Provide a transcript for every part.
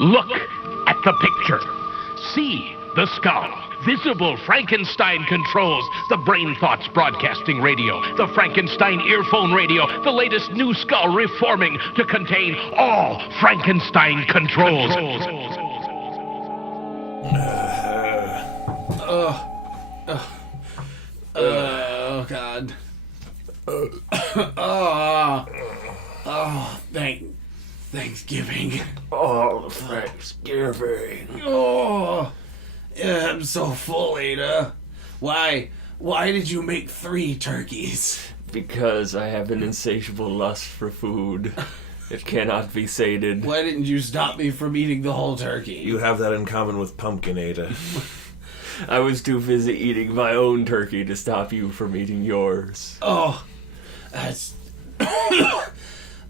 Look at the picture. See the skull. Visible Frankenstein controls. The Brain Thoughts broadcasting radio. The Frankenstein earphone radio. The latest new skull reforming to contain all Frankenstein controls. Oh, God. Thanksgiving. Oh, Thanksgiving. Oh, yeah, I'm so full, Ada. Why did you make 3 turkeys? Because I have an insatiable lust for food. It cannot be sated. Why didn't you stop me from eating the whole turkey? You have that in common with Pumpkin, Ada. I was too busy eating my own turkey to stop you from eating yours. Oh, that's...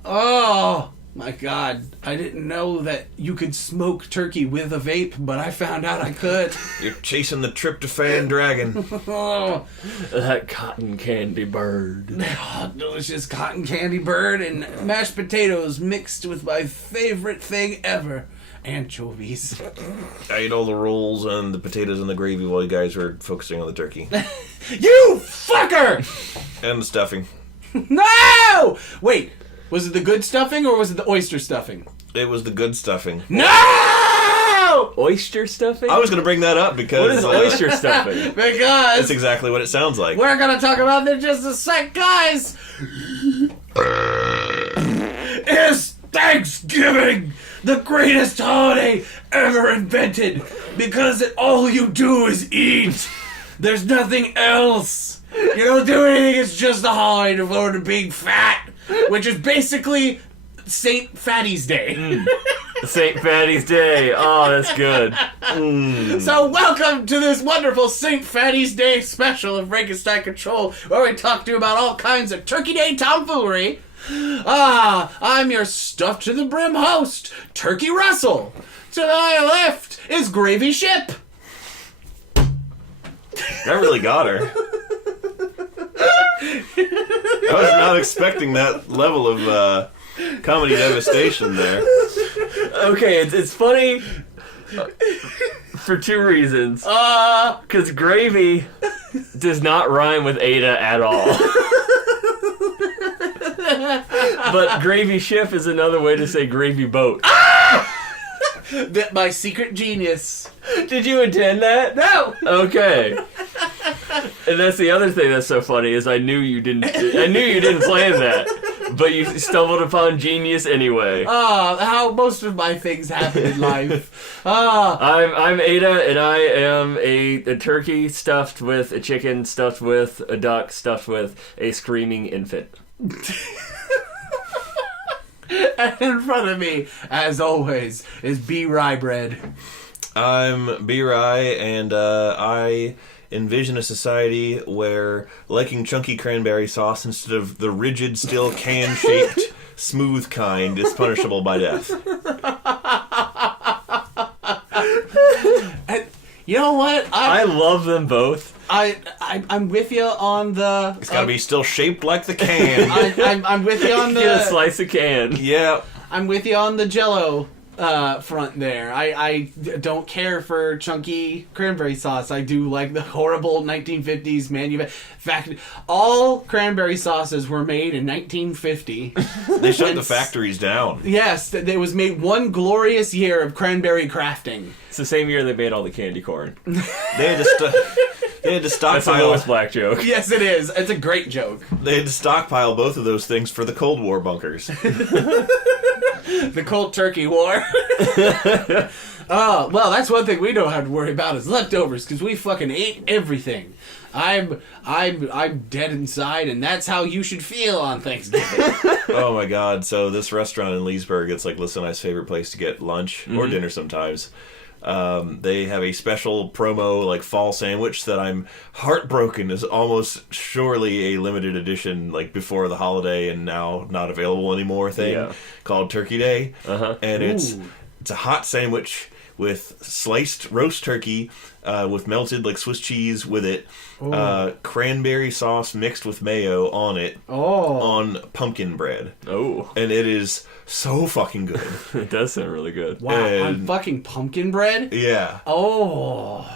Oh, my God. I didn't know that you could smoke turkey with a vape, but I found out I could. You're chasing the tryptophan dragon. Oh, That cotton candy bird. delicious cotton candy bird and mashed potatoes mixed with my favorite thing ever, anchovies. I ate all the rolls and the potatoes and the gravy while you guys were focusing on the turkey. You fucker! And the stuffing. No! Wait, was it the good stuffing or was it the oyster stuffing? It was the good stuffing. No! Oyster stuffing? I was going to bring that up because... What is oyster stuffing? Because That's exactly what it sounds like. we're gonna talk about that in just a sec, guys! It's Thanksgiving! The greatest holiday ever invented! Because all you do is eat! There's nothing else! You don't do anything, it's just a holiday devoted to being fat! Which is basically St. Fatty's Day. St. Fatty's Day. Oh, that's good. So welcome to this wonderful St. Fatty's Day special of Frankenstein Control, where we talk to you about all kinds of Turkey Day tomfoolery. I'm your stuffed to the brim host, Turkey Russell. To my left is Gravy Ship. That really got her. I was not expecting that level of comedy devastation there. Okay, it's funny for 2 reasons. Because gravy does not rhyme with Ada at all. But gravy ship is another way to say gravy boat. My secret genius. Did you intend that? No! Okay. And that's the other thing that's so funny is I knew you didn't plan that. But you stumbled upon genius anyway. How most of my things happen in life. I'm Ada, and I am a turkey stuffed with a chicken, stuffed with a duck, stuffed with a screaming infant. And in front of me, as always, is B. Rye Bread. I'm B-Rye, and I envision a society where liking chunky cranberry sauce instead of the rigid, still can-shaped, smooth kind is punishable by death. And you know what? I love them both. I'm with you on the... It's gotta be still shaped like the can. I'm with you on the... Get a slice of can. Yeah. I'm with you on the Jell-O front there. I don't care for chunky cranberry sauce. I do like the horrible 1950s fact. All cranberry sauces were made in 1950. They shut the factories down. Yes, it was made one glorious year of cranberry crafting. It's the same year they made all the candy corn. They had to That's the stockpile. Lois Black joke. Yes, it is. It's a great joke. They had to stockpile both of those things for the Cold War bunkers. The cold turkey war. Oh, well, that's one thing we don't have to worry about is leftovers, because we fucking ate everything. I'm dead inside, and that's how you should feel on Thanksgiving. Oh my god! So this restaurant in Leesburg, it's like Lisa and I's favorite place to get lunch or dinner sometimes. They have a special promo like fall sandwich that I'm heartbroken is almost surely a limited edition like before the holiday and now not available anymore thing called Turkey Day. And it's a hot sandwich with sliced roast turkey, with melted like Swiss cheese with it, cranberry sauce mixed with mayo on it, on pumpkin bread. Oh. And it is so fucking good. It does sound really good. Wow, on fucking pumpkin bread? Yeah. Oh.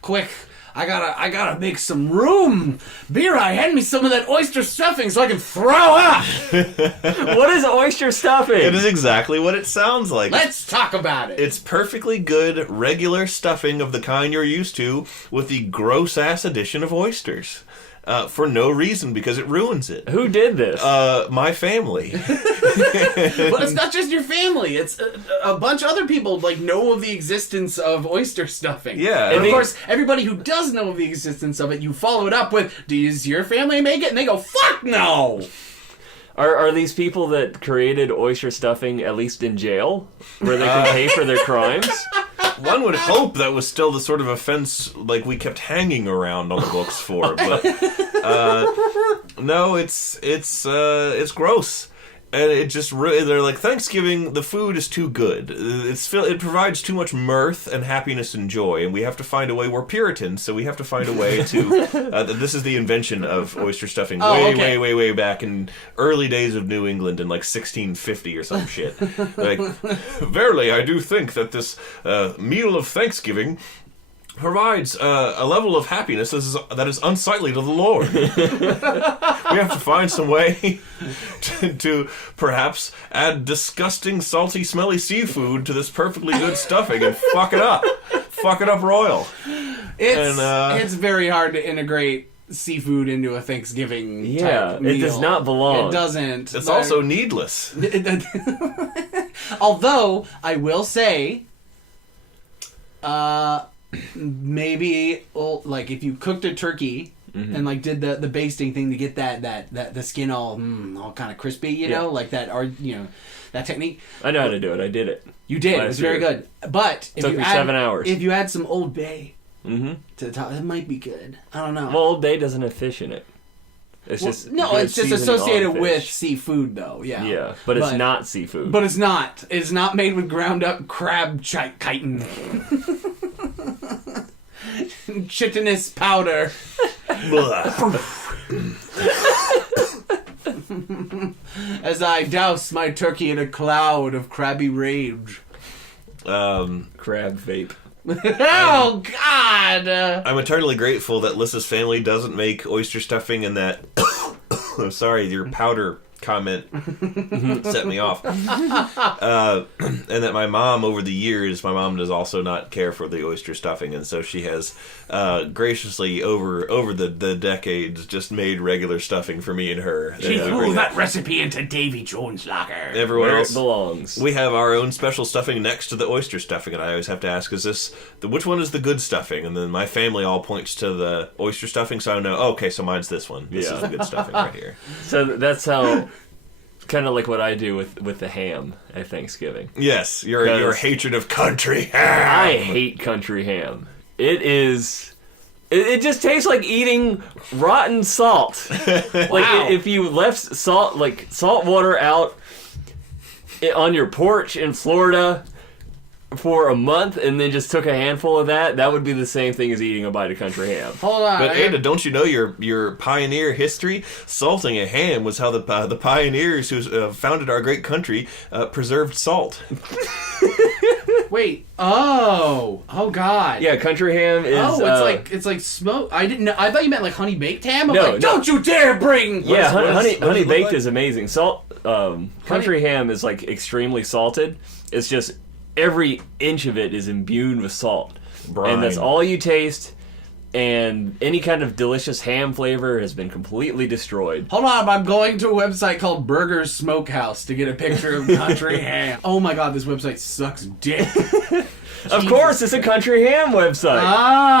Quick. I gotta make some room. B-Rye, hand me some of that oyster stuffing so I can throw up. What is oyster stuffing? It is exactly what it sounds like. Let's talk about it. It's perfectly good, regular stuffing of the kind you're used to with the gross-ass addition of oysters. For no reason, because it ruins it. Who did this? My family. But it's not just your family. It's a bunch of other people know of the existence of oyster stuffing. Yeah. And of course, everybody who does know of the existence of it, you follow it up with, does your family make it? And they go, fuck no! Are these people that created oyster stuffing at least in jail? Where they can pay for their crimes? One would hope that was still the sort of offense we kept hanging around on the books for, but no, it's gross. And it just they're like, Thanksgiving, the food is too good. It provides too much mirth and happiness and joy, and we have to find a way. We're Puritans, so we have to find a way to. This is the invention of oyster stuffing, way back in early days of New England in 1650 or some shit. Verily, I do think that this meal of Thanksgiving provides a level of happiness that is unsightly to the Lord. We have to find some way to perhaps add disgusting, salty, smelly seafood to this perfectly good stuffing and fuck it up. Fuck it up royal. It's very hard to integrate seafood into a Thanksgiving type meal. It does not belong. It doesn't. It's also needless. Although, I will say, maybe if you cooked a turkey and did the basting thing to get that the skin all kind of crispy, you know, that technique. I know how to do it. I did it. You did. It was very good. But Took me 7 hours. If you add some Old Bay to the top, it might be good. I don't know. Well, Old Bay doesn't have fish in it. It's just associated with seafood, though. Yeah. Yeah, but it's not seafood. But it's not. It's not made with ground up crab chitin. Chitinous powder. As I douse my turkey in a cloud of crabby rage. Crab vape. Oh, God! I'm eternally grateful that Lissa's family doesn't make oyster stuffing and that... I'm sorry, your powder comment set me off. And that my mom, over the years, my mom does also not care for the oyster stuffing, and so she has graciously, over the decades, just made regular stuffing for me and her. She threw that recipe into Davy Jones' locker. Everyone Where else it belongs. We have our own special stuffing next to the oyster stuffing, and I always have to ask, which one is the good stuffing? And then my family all points to the oyster stuffing, so I know, okay, so mine's this one. This is the good stuffing right here. So that's how... kind of like what I do with the ham at Thanksgiving. Yes, your hatred of country ham. I hate country ham. It just tastes like eating rotten salt. If you left salt water out on your porch in Florida for a month and then just took a handful of that would be the same thing as eating a bite of country ham. Hold on. But Ada, don't you know your pioneer history? Salting a ham was how the pioneers who founded our great country preserved salt. Wait. Oh God. Yeah, country ham is. Oh, it's like smoke. I didn't know. I thought you meant like honey baked ham. No. Don't you dare bring. Yeah, honey baked like? is amazing. Country ham is extremely salted. It's just every inch of it is imbued with salt, and that's all you taste. And any kind of delicious ham flavor has been completely destroyed. Hold on, I'm going to a website called Burger's Smokehouse to get a picture of country ham. Oh my God, this website sucks dick. Of course, it's a country ham website.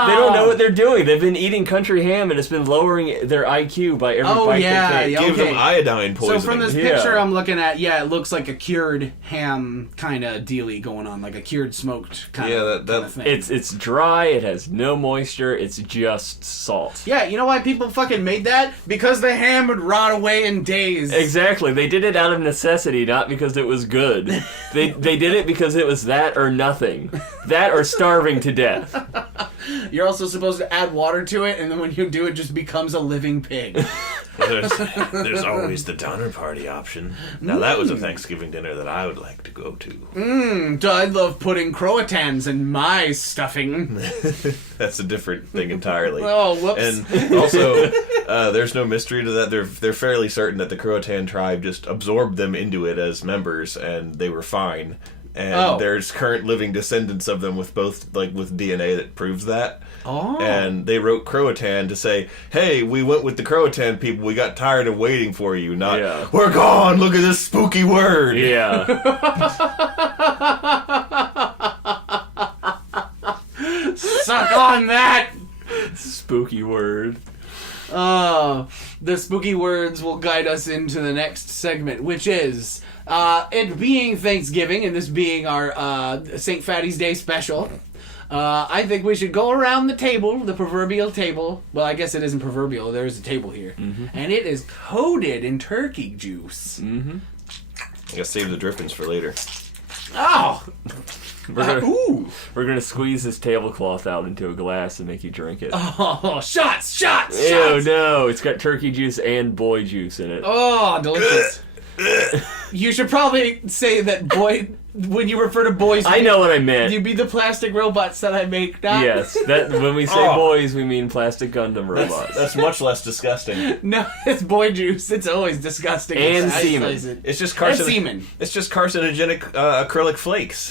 They don't know what they're doing. They've been eating country ham, and it's been lowering their IQ by every bite they take. Give them iodine poisoning. So from this picture I'm looking at, it looks like a cured ham kind of dealy going on, like a cured smoked kind of thing. It's dry. It has no moisture. It's just salt. Yeah, you know why people fucking made that? Because the ham would rot away in days. Exactly. They did it out of necessity, not because it was good. They did it because it was that or nothing. That or starving to death. You're also supposed to add water to it, and then when you do, it just becomes a living pig. There's always the Donner Party option. Now that was a Thanksgiving dinner that I would like to go to. I love putting croatans in my stuffing. That's a different thing entirely. Oh, whoops. And also, there's no mystery to that. They're fairly certain that the Croatan tribe just absorbed them into it as members, and they were fine. And there's current living descendants of them with both, like, with DNA that proves that. Oh. And they wrote Croatan to say, hey, we went with the Croatan people, we got tired of waiting for you, not, we're gone, look at this spooky word. Yeah. Suck on that! Spooky word. The spooky words will guide us into the next segment, which is, it being Thanksgiving, and this being our St. Fatty's Day special, I think we should go around the table, the proverbial table. Well, I guess it isn't proverbial, there is a table here. Mm-hmm. And it is coated in turkey juice. Mm-hmm. I gotta save the drippings for later. Oh! We're gonna squeeze this tablecloth out into a glass and make you drink it. Oh, shots! Ew, no, it's got turkey juice and boy juice in it. Oh, delicious. You should probably say that when you refer to boys... I know what I meant. You mean the plastic robots that I make, not... Yes, that when we say boys, we mean plastic Gundam robots. That's much less disgusting. No, it's boy juice. It's always disgusting. And semen. It's just semen. It's just carcinogenic acrylic flakes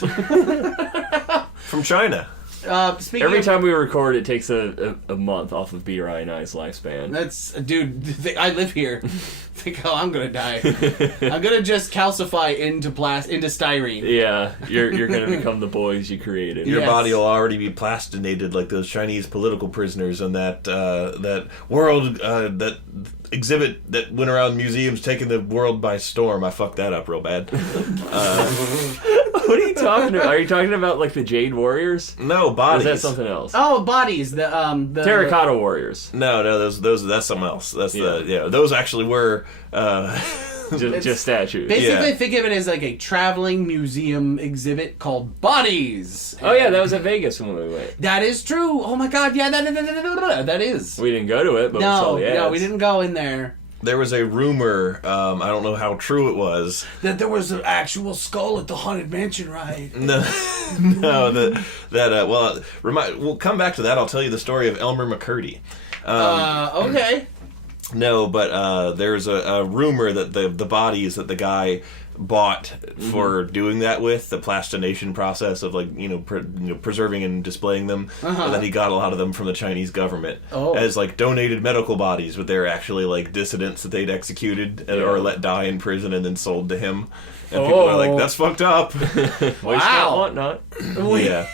from China. Every time we record, it takes a month off of B-Rye and I's lifespan. That's, dude, I live here. Think how I'm gonna die. I'm gonna just calcify into styrene. Yeah, you're gonna become the boys you created. Your body will already be plastinated like those Chinese political prisoners on that world that exhibit that went around museums taking the world by storm. I fucked that up real bad. What are you talking about? Are you talking about like the Jade Warriors? No, bodies. Or is that something else? Oh, bodies. The Terracotta Warriors. No, those that's something else. That's those actually were just statues. Basically, think of it as like a traveling museum exhibit called Bodies. Oh yeah, that was at Vegas when we went. That is true. Oh my god, yeah, that is. We didn't go to it, but we saw the ads. No, we didn't go in there. There was a rumor, I don't know how true it was, that there was an actual skull at the Haunted Mansion ride. We'll come back to that. I'll tell you the story of Elmer McCurdy. Okay. No, but there's a rumor that the bodies that the guy bought for doing that with, the plastination process of preserving and displaying them, and that he got a lot of them from the Chinese government as like donated medical bodies, but they're actually like dissidents that they'd executed or let die in prison and then sold to him. And people are like, that's fucked up. Wow. Not. Yeah.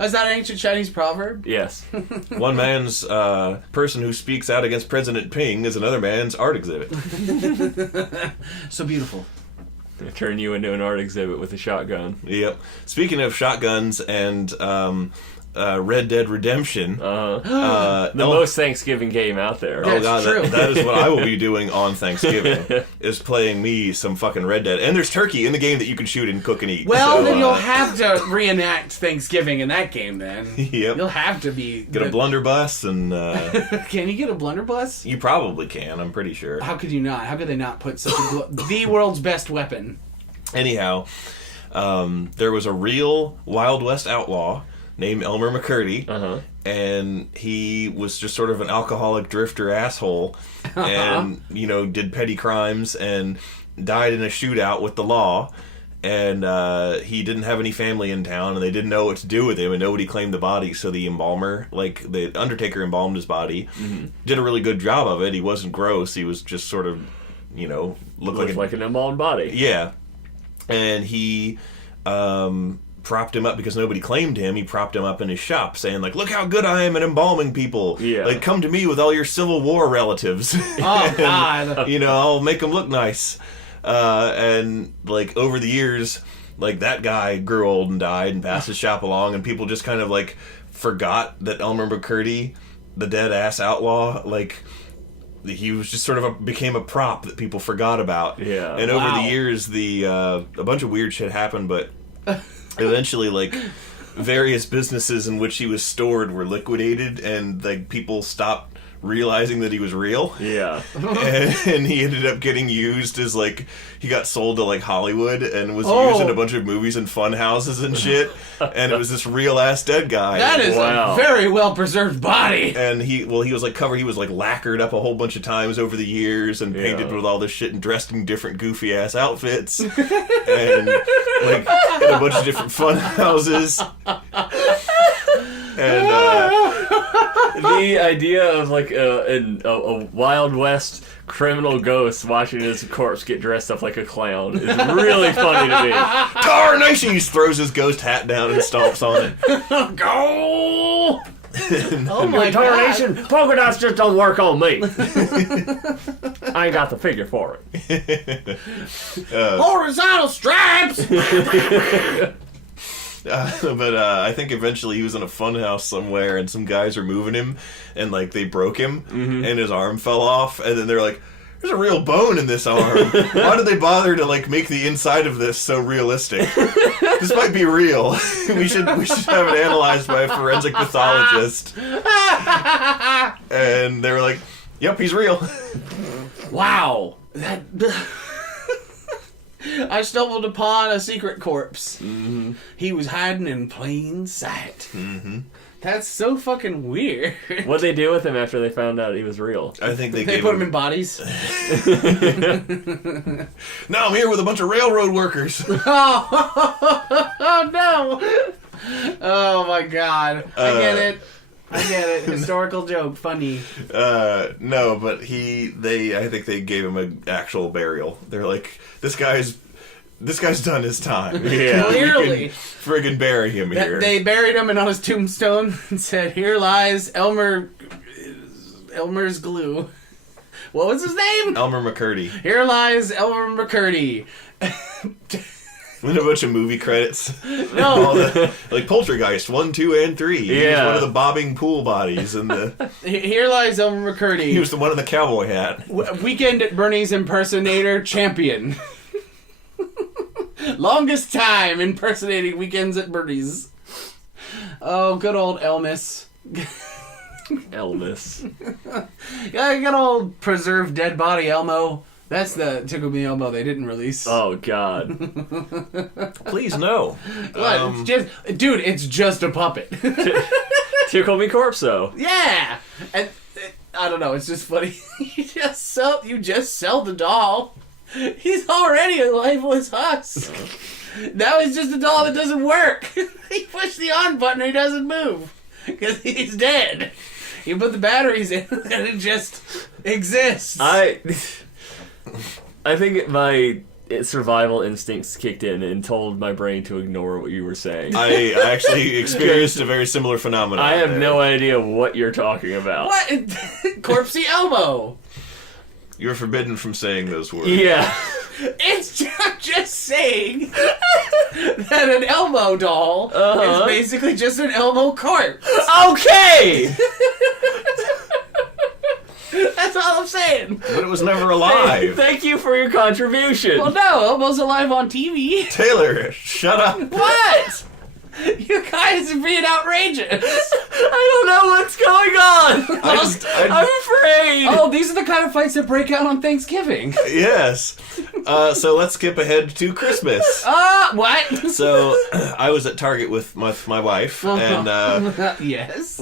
Is that an ancient Chinese proverb? Yes. One man's person who speaks out against President Ping is another man's art exhibit. So beautiful. They turn you into an art exhibit with a shotgun. Yep. Speaking of shotguns and Red Dead Redemption. The most Thanksgiving game out there. Oh god, that is what I will be doing on Thanksgiving, is playing me some fucking Red Dead. And there's turkey in the game that you can shoot and cook and eat. Well, then you'll have to reenact Thanksgiving in that game then. Yep. You'll have to be... Get a blunderbuss and... Can you get a blunderbuss? You probably can, I'm pretty sure. How could you not? How could they not put such the world's best weapon? Anyhow, there was a real Wild West outlaw named Elmer McCurdy, and he was just sort of an alcoholic drifter asshole, and did petty crimes and died in a shootout with the law, and he didn't have any family in town, and they didn't know what to do with him, and nobody claimed the body, so the embalmer, like the undertaker, embalmed his body, did a really good job of it. He wasn't gross, he was just sort of looked like an embalmed body. Yeah. And he propped him up because nobody claimed him. He propped him up in his shop, saying like, "Look how good I am at embalming people. Yeah. Like, come to me with all your Civil War relatives. Oh God! I'll make them look nice." And like over the years, like that guy grew old and died and passed his shop along, and people just kind of like forgot that Elmer McCurdy, the dead ass outlaw, like he was just sort of became a prop that people forgot about. Yeah. And over the years, a bunch of weird shit happened, but eventually, like, various businesses in which he was stored were liquidated, and like people stopped realizing that he was real. Yeah. And he ended up getting used as, like, he got sold to, like, Hollywood and was used in a bunch of movies and fun houses and shit. And it was this real-ass dead guy. That is a very well-preserved body. And he was, like, he was, like, lacquered up a whole bunch of times over the years and painted with all this shit and dressed in different goofy-ass outfits. And, like, in a bunch of different fun houses. And, the idea of, like, a Wild West criminal ghost watching his corpse get dressed up like a clown is really funny to me. Tarnation! He throws his ghost hat down and stomps on it. Go! Oh my tarnation! Polka dots just don't work on me. I ain't got the figure for it. Horizontal stripes! But I think eventually he was in a fun house somewhere, and some guys were moving him, and like they broke him, and his arm fell off, and then they're like, "There's a real bone in this arm. Why did they bother to like make the inside of this so realistic? This might be real. we should have it analyzed by a forensic pathologist." And they were like, "Yep, he's real." Wow. I stumbled upon a secret corpse. Mm-hmm. He was hiding in plain sight. Mm-hmm. That's so fucking weird. What'd they do with him after they found out he was real? I think they put him in bodies. Now I'm here with a bunch of railroad workers. Oh no! Oh my god! I get it. Historical joke, funny. No, but I think they gave him an actual burial. They're like, this guy's done his time. Yeah. Clearly. Friggin' bury him here. They buried him, and on his tombstone and said, "Here lies Elmer's glue." What was his name? Elmer McCurdy. Here lies Elmer McCurdy. With a bunch of movie credits. No. Like Poltergeist 1, 2, and 3. He was one of the bobbing pool bodies. Here lies Elmer McCurdy. He was the one in the cowboy hat. Weekend at Bernie's impersonator champion. Longest time impersonating Weekends at Bernie's. Oh, good old Elvis. Elvis. Yeah, good old preserved dead body Elmo. That's the Tickle Me Elmo they didn't release. Oh, God. Please, no. What? Dude, it's just a puppet. Tickle Me Corpso. Yeah! And I don't know, it's just funny. You just sell the doll. He's already a lifeless husk. Now he's just a doll that doesn't work. He pushed the on button and he doesn't move. Because he's dead. You put the batteries in and it just exists. I think my survival instincts kicked in and told my brain to ignore what you were saying. I actually experienced a very similar phenomenon. I have no idea what you're talking about. What? Corpsey Elmo. You're forbidden from saying those words. Yeah. I'm just saying that an Elmo doll is basically just an Elmo corpse. Okay! That's all I'm saying. But it was never alive. Thank you for your contribution. Well, no, Elmo's alive on TV. Taylor, shut up. What? You guys are being outrageous. I don't know what's going on. I'm afraid. Oh, these are the kind of fights that break out on Thanksgiving. Yes. So let's skip ahead to Christmas. What? So I was at Target with my wife, and yes,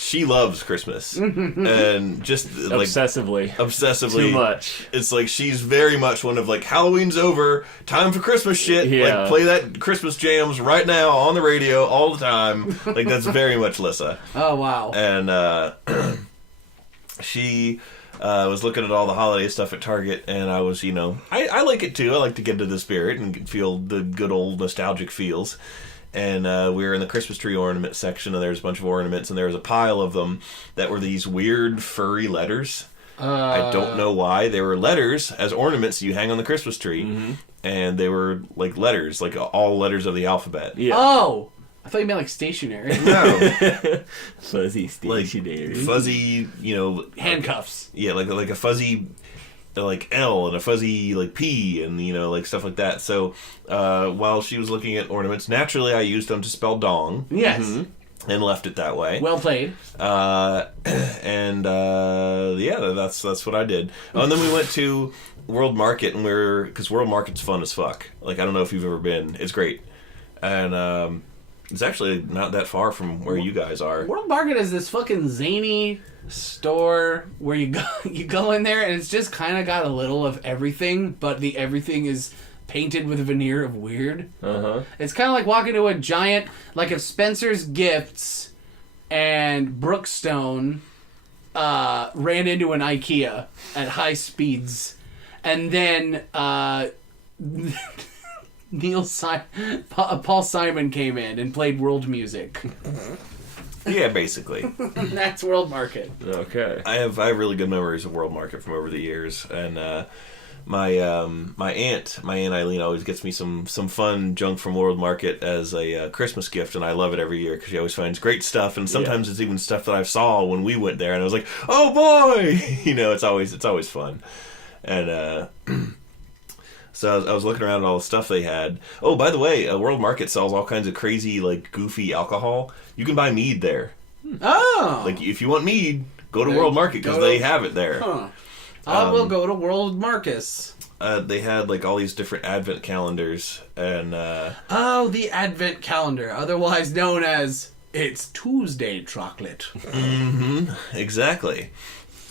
she loves Christmas, and just like obsessively, too much. It's like she's very much one of like, Halloween's over, time for Christmas shit. Yeah. Like, play that Christmas jams right now on the radio all the time. Like, that's very much Lissa. Oh wow. And she was looking at all the holiday stuff at Target, and I was, I like it too. I like to get into the spirit and feel the good old nostalgic feels. And we were in the Christmas tree ornament section, and there's a bunch of ornaments, and there was a pile of them that were these weird furry letters. I don't know why. They were letters as ornaments you hang on the Christmas tree, and they were like letters, like all letters of the alphabet. Yeah. Oh, I thought you meant like stationary. No. Fuzzy Like stationery. fuzzy, Handcuffs. yeah, like a fuzzy like L and a fuzzy like P and like stuff like that. So while she was looking at ornaments, naturally I used them to spell dong. Yes. And left it that way. Well played. Yeah, that's what I did. Oh, and then we went to World Market, and because World Market's fun as fuck. Like, I don't know if you've ever been. It's great. And it's actually not that far from where you guys are. World Market is this fucking zany store where you go in there and it's just kind of got a little of everything, but the everything is painted with a veneer of weird. It's kind of like walking to a giant, like if Spencer's Gifts and Brookstone ran into an IKEA at high speeds, and then Paul Simon came in and played world music. Yeah, basically. That's World Market. Okay. I have really good memories of World Market from over the years, and my aunt Eileen always gets me some fun junk from World Market as a Christmas gift, and I love it every year because she always finds great stuff, and sometimes it's even stuff that I saw when we went there, and I was like, oh boy, it's always fun, and so I was looking around at all the stuff they had. Oh, by the way, World Market sells all kinds of crazy like goofy alcohol. You can buy mead there. Oh, Like if you want mead, go to World Market because they have it there. Huh. I will go to World Marcus. They had like all these different advent calendars and Oh, the Advent calendar, otherwise known as It's Tuesday Chocolate. exactly.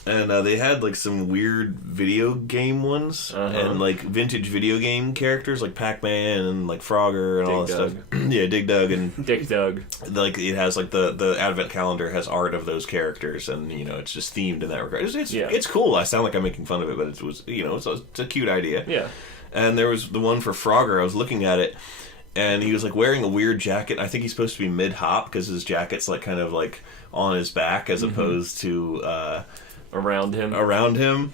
And they had like some weird video game ones and like vintage video game characters like Pac-Man and like Frogger and all that stuff. Yeah, Dig Dug and Dick Dug. like it has like the advent calendar has art of those characters and it's just themed in that regard. It's cool. I sound like I'm making fun of it, but it was it's a cute idea. Yeah. And there was the one for Frogger. I was looking at it, and he was like wearing a weird jacket. I think he's supposed to be mid-hop because his jacket's like kind of like on his back as opposed to Around him.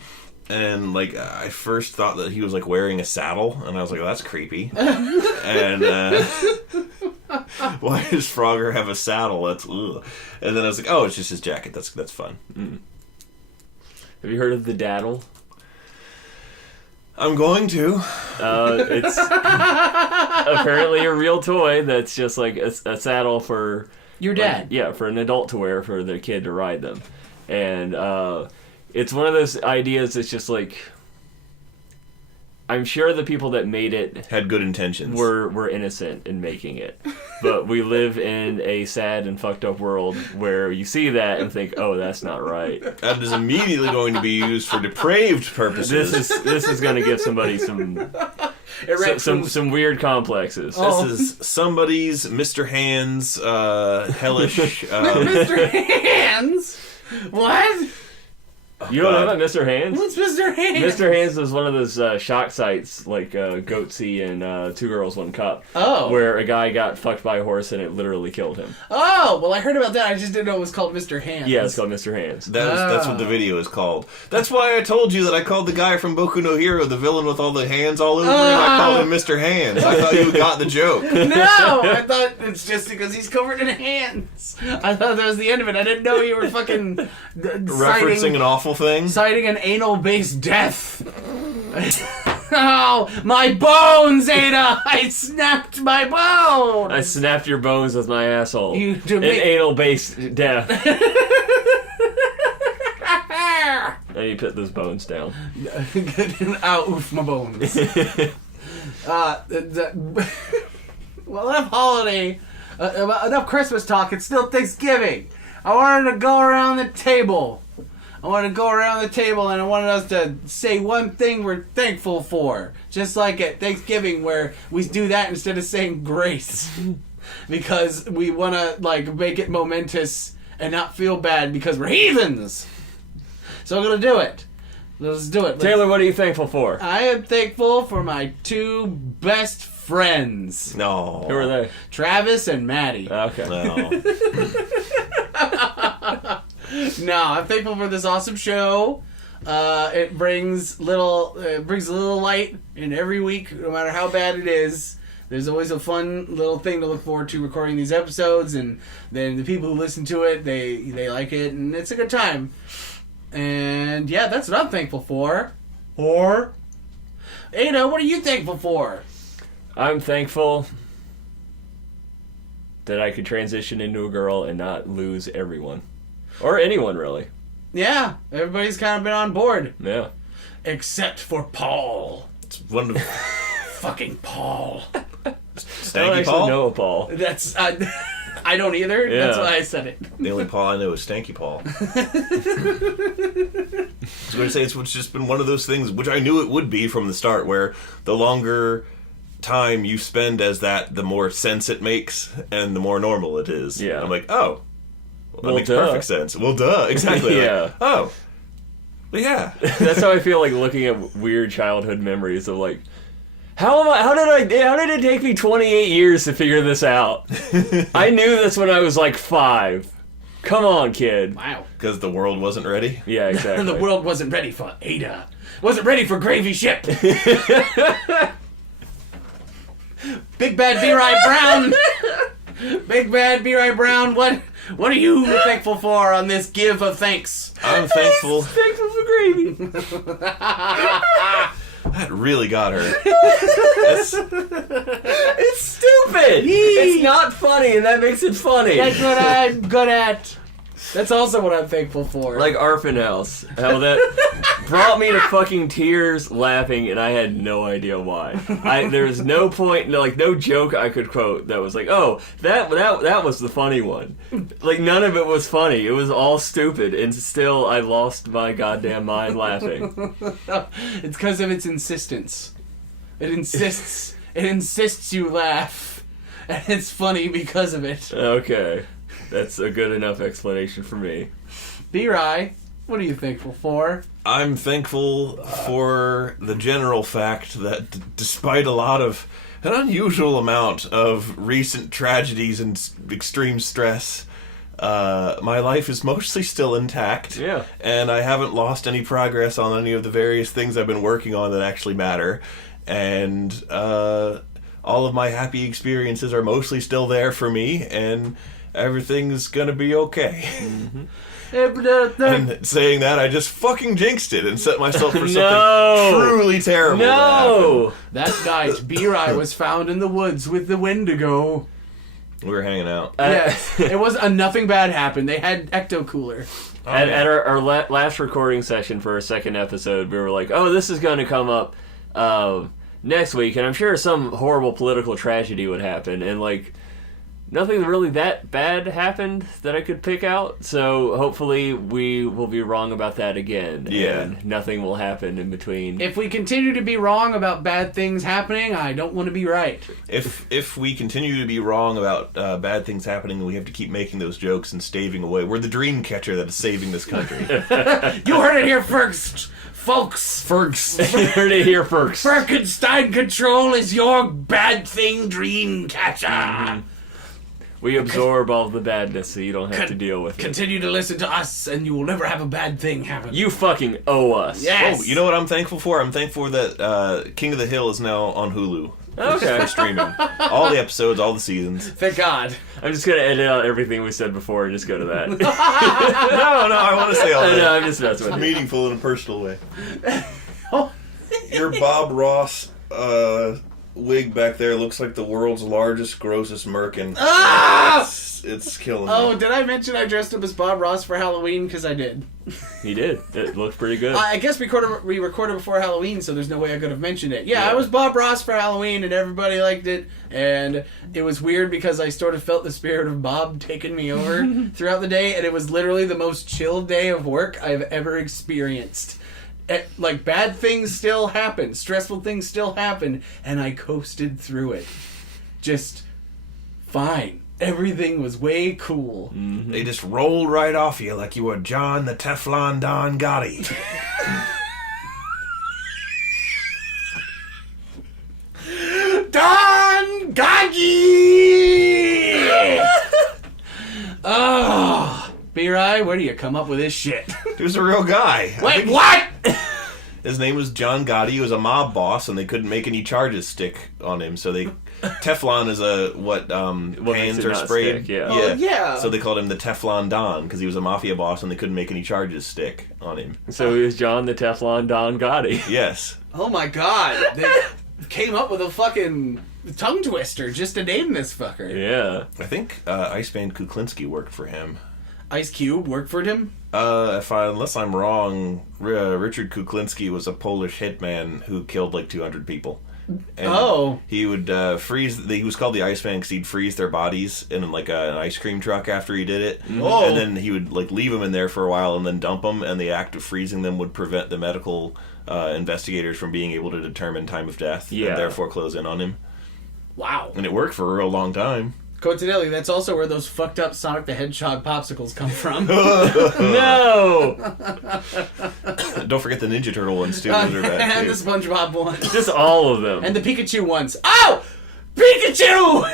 And like I first thought that he was like wearing a saddle, and I was like, oh, that's creepy. And why does Frogger have a saddle? That's ugh. And then I was like, oh, it's just his jacket. That's fun. Have you heard of the daddle? I'm going to. It's apparently a real toy that's just like a saddle for Your dad. for an adult to wear for their kid to ride them. And it's one of those ideas that's just like, I'm sure the people that made it Had good intentions. were innocent in making it. But we live in a sad and fucked up world where you see that and think, oh, that's not right. That is immediately going to be used for depraved purposes. This is going to give somebody some weird complexes. This is somebody's Mr. Hands hellish. Mr. Hands? What? You don't know about Mr. Hands? What's Mr. Hands? Mr. Hands is one of those shock sites like Goatsy and Two Girls, One Cup. Oh. Where a guy got fucked by a horse and it literally killed him. Oh, well, I heard about that. I just didn't know it was called Mr. Hands. Yeah, it's called Mr. Hands. That's what the video is called. That's why I told you that I called the guy from Boku no Hero the villain with all the hands all over him. I called him Mr. Hands. I thought you got the joke. No, I thought it's just because he's covered in hands. I thought that was the end of it. I didn't know you were fucking Referencing an awful thing. citing an anal-based death. Oh, my bones, Ada! I snapped my bone! I snapped your bones with my asshole. You do An me- anal-based death. Now you put those bones down. Ow, oof, my bones. Well, enough holiday, enough Christmas talk. It's still Thanksgiving. I wanted to go around the table. And I wanted us to say one thing we're thankful for. Just like at Thanksgiving where we do that instead of saying grace. Because we want to, like, make it momentous and not feel bad because we're heathens. So I'm going to do it. Let's do it. Taylor, what are you thankful for? I am thankful for my two best friends. No. Who are they? Travis and Maddie. Okay. No. No, I'm thankful for this awesome show. It brings a little light in every week, no matter how bad it is. There's always a fun little thing to look forward to recording these episodes, and then the people who listen to it, they like it, and it's a good time. And yeah, that's what I'm thankful for. Or, Ada, what are you thankful for? I'm thankful that I could transition into a girl and not lose everyone. Or anyone, really. Yeah, everybody's kind of been on board. Yeah. Except for Paul. It's one of Fucking Paul. I don't Stanky actually Paul. know a Paul. That's... I don't either. Yeah. That's why I said it. The only Paul I know is Stanky Paul. I was going to say it's just been one of those things, which I knew it would be from the start, where the longer time you spend as that, the more sense it makes, and the more normal it is. Yeah. I'm like, oh, well, that Well, makes duh. perfect sense. Well, duh, exactly. Yeah. Like, oh, well, yeah. That's how I feel like looking at weird childhood memories of like, how did it take me 28 years to figure this out? I knew this when I was like 5. Come on, kid. Wow. Because the world wasn't ready. Yeah, exactly. The world wasn't ready for Ada. Wasn't ready for Gravy Ship. Big Bad B-Rye Brown. Big Bad B-Rye Brown, what are you thankful for on this give of thanks? I'm thankful. Thankful for gravy. That really got her. That's, It's stupid. It's not funny, and that makes it funny. That's what I'm good at. That's also what I'm thankful for. Like Arfin House. How that brought me to fucking tears laughing, and I had no idea why. There was no point, no joke I could quote that was like, oh, that was the funny one. Like, none of it was funny. It was all stupid, and still I lost my goddamn mind laughing. It's because of its insistence. It insists you laugh. And it's funny because of it. Okay. That's a good enough explanation for me. B-Rye, what are you thankful for? I'm thankful for the general fact that despite a lot of an unusual amount of recent tragedies and extreme stress, my life is mostly still intact. Yeah. And I haven't lost any progress on any of the various things I've been working on that actually matter. And all of my happy experiences are mostly still there for me, and everything's gonna be okay. Mm-hmm. And saying that, I just fucking jinxed it and set myself for something No. truly terrible. to No! That night, B-Rye was found in the woods with the Wendigo. happen. We were hanging out. Yes, it was nothing bad happened. They had ecto cooler. At our last recording session for our second episode, we were like, oh, this is going to come up next week, and I'm sure some horrible political tragedy would happen, and like, nothing really that bad happened that I could pick out, so hopefully we will be wrong about that again. Yeah. And nothing will happen in between. If we continue to be wrong about bad things happening, I don't want to be right. If we continue to be wrong about bad things happening, we have to keep making those jokes and staving away. We're the dream catcher that is saving this country. You heard it here first, folks. You heard it here first. Frankenstein control is your bad thing dream catcher. Mm-hmm. We absorb all the badness so you don't have to deal with it. Continue to listen to us, and you will never have a bad thing happen. You fucking owe us. Yes. Oh, you know what I'm thankful for? I'm thankful that King of the Hill is now on Hulu. Okay. For streaming. All the episodes, all the seasons. Thank God. I'm just going to edit out everything we said before and just go to that. No, I want to say all No, that. I'm just messing with you. Meaningful in a personal way. Your Bob Ross wig back there looks like the world's largest, grossest merkin. Ah! It's killing me. Oh, did I mention I dressed up as Bob Ross for Halloween? Because I did. He did. It looked pretty good. I guess we recorded before Halloween, so there's no way I could have mentioned it. Yeah, Yeah. I was Bob Ross for Halloween, and everybody liked it. And it was weird because I sort of felt the spirit of Bob taking me over throughout the day, and it was literally the most chill day of work I've ever experienced. Like, bad things still happen, stressful things still happen, and I coasted through it. Just fine. Everything was way cool. They just rolled right off you like you were John the Teflon Don Gotti. Don Gotti! Oh, B-Rye, where do you come up with this shit? He was a real guy. Wait, what? His name was John Gotti. He was a mob boss, and they couldn't make any charges stick on him. So Teflon is hands are sprayed. Stick, yeah. Oh, yeah. So they called him the Teflon Don because he was a mafia boss, and they couldn't make any charges stick on him. So he was John the Teflon Don Gotti. Yes. Oh my god. They came up with a fucking tongue twister just to name this fucker. Yeah. I think Iceman Kuklinski worked for him. Ice Cube worked for him? Unless I'm wrong, Richard Kuklinski was a Polish hitman who killed like 200 people. And he would freeze. He was called the Iceman because he'd freeze their bodies in like an ice cream truck after he did it, and then he would like leave them in there for a while and then dump them. And the act of freezing them would prevent the medical investigators from being able to determine time of death, and therefore close in on him. Wow. And it worked for a real long time. Coincidentally, that's also where those fucked up Sonic the Hedgehog popsicles come from. No! Don't forget the Ninja Turtle ones too. Those are bad, and too. the SpongeBob ones. Just all of them. And the Pikachu ones. Oh! Pikachu!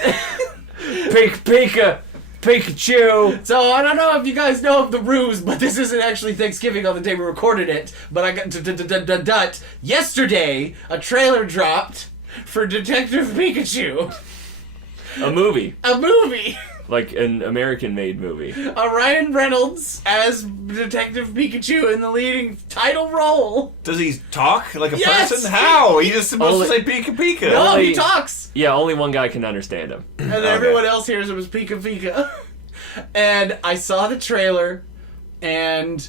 Pikachu! So, I don't know if you guys know of the ruse, but this isn't actually Thanksgiving on the day we recorded it, but I got yesterday, a trailer dropped for Detective Pikachu. A movie. A movie! Like an American-made movie. Ryan Reynolds as Detective Pikachu in the leading title role. Does he talk like a Yes! person? How? He's just supposed to say Pika Pika. No, Only- he talks! Yeah, only one guy can understand him. And then everyone else hears him as Pika Pika. And I saw the trailer, and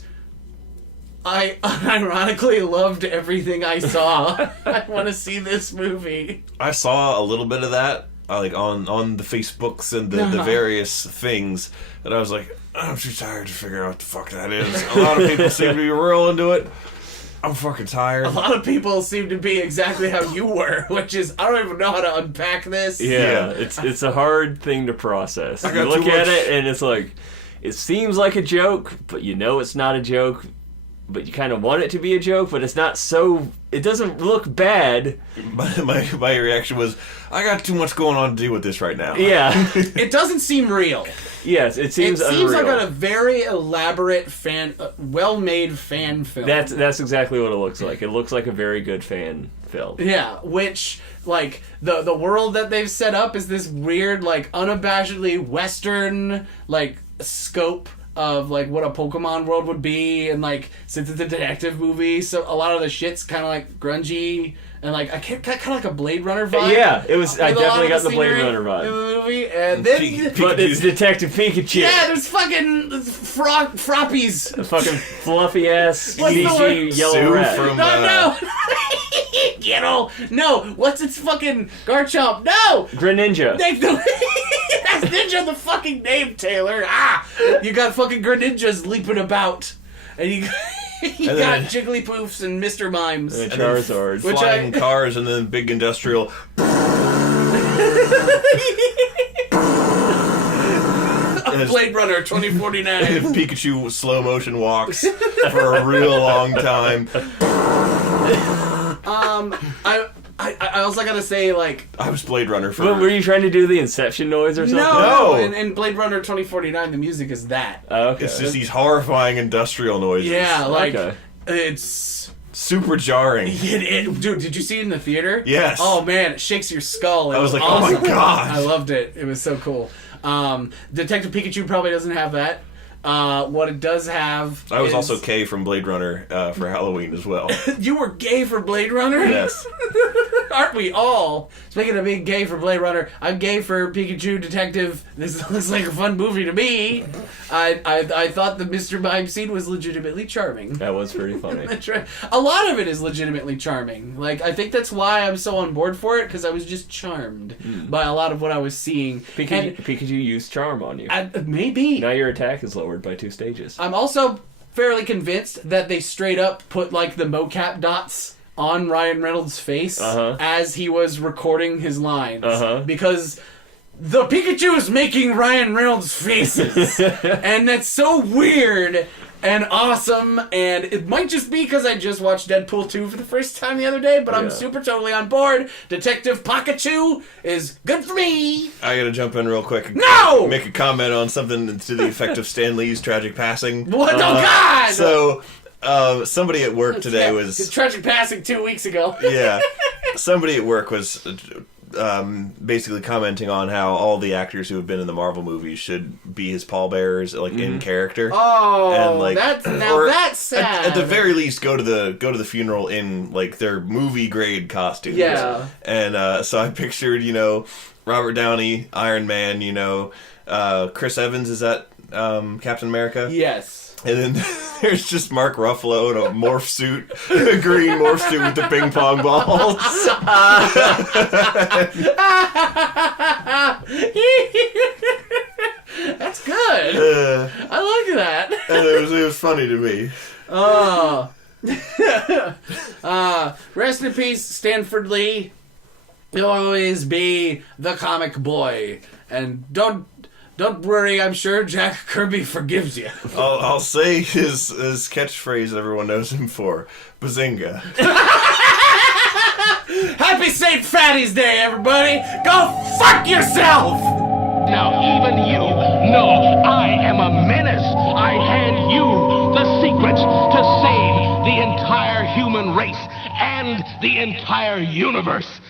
I unironically loved everything I saw. I want to see this movie. I saw a little bit of that, like on the Facebooks and the various things, and I was like, I'm too tired to figure out what the fuck that is. A lot of people seem to be real into it. I'm fucking tired. A lot of people seem to be exactly how you were, which is, I don't even know how to unpack this. Yeah, it's a hard thing to process. I You got look too at much- it and it's like, it seems like a joke, but you know it's not a joke. But you kind of want it to be a joke, but it's not so... It doesn't look bad. My reaction was, I got too much going on to deal with this right now. Yeah. It doesn't seem real. Yes, it seems unreal. It seems like a very elaborate well-made fan film. That's exactly what it looks like. It looks like a very good fan film. Yeah, which, like, the world that they've set up is this weird, like, unabashedly Western, like, scope of, like, what a Pokemon world would be, and, like, since it's a detective movie, so a lot of the shit's kind of, like, grungy, and, like, I kind of like a Blade Runner vibe. Yeah, it was. I with a lot definitely of got the Blade scenery Runner in vibe. the movie, and then... But it's Detective Pikachu. Yeah, there's fucking frappies. A fucking fluffy ass, What's the squeaky word? yellow Sue rat. from- No, what's its fucking Garchomp? No! Greninja. That's Ninja the fucking name, Taylor. You got fucking Greninjas leaping about. And you And got then- Jigglypuffs and Mr. Mimes. And And then Charizard. Which flying cars and then big industrial. Blade Runner 2049. Pikachu slow motion walks for a real long time. I also gotta say, like, I was Blade Runner for. But were you trying to do the Inception noise or something? no. No. In Blade Runner 2049, the music is that. Oh, okay. It's just these horrifying industrial noises. Yeah, like, Okay. it's... Super jarring. Dude, did you see it in the theater? Yes. Oh man, it shakes your skull. I was like, oh my awesome. God. I loved it. It was so cool. Detective Pikachu probably doesn't have that. What it does have, I was is- also Kay from Blade Runner for Halloween as well. You were gay for Blade Runner? Yes. Aren't we all? Speaking of being gay for Blade Runner, I'm gay for Pikachu Detective. This looks like a fun movie to me. I thought the Mr. Mime scene was legitimately charming. That was pretty funny. A lot of it is legitimately charming. Like, I think that's why I'm so on board for it, because I was just charmed by a lot of what I was seeing. Pikachu used charm on you. Maybe. Now your attack is lowered by 2 stages. I'm also fairly convinced that they straight up put, like, the mocap dots on Ryan Reynolds' face as he was recording his lines. Because the Pikachu is making Ryan Reynolds' faces. And that's so weird and awesome. And it might just be because I just watched Deadpool 2 for the first time the other day, but I'm super totally on board. Detective Pikachu is good for me. I gotta jump in real quick and No! make a comment on something to the effect of Stan Lee's tragic passing. What? Oh, God! So, Somebody at work today His was tragic passing 2 weeks ago. yeah. Somebody at work was basically commenting on how all the actors who have been in the Marvel movies should be his pallbearers, like in character. Oh, And, like, that's sad. At the very least, go to the funeral in like their movie grade costumes. Yeah. And so I pictured, Robert Downey, Iron Man, Chris Evans, is that Captain America? Yes. And then there's just Mark Ruffalo in a morph suit, a green morph suit with the ping pong balls. That's good. I like that. And it was funny to me. Oh. Rest in peace, Stanford Lee. He'll always be the comic boy. And don't worry, I'm sure Jack Kirby forgives you. I'll say his catchphrase everyone knows him for: Bazinga. Happy St. Fatty's Day, everybody! Go fuck yourself! Now even you know I am a menace. I hand you the secrets to save the entire human race and the entire universe.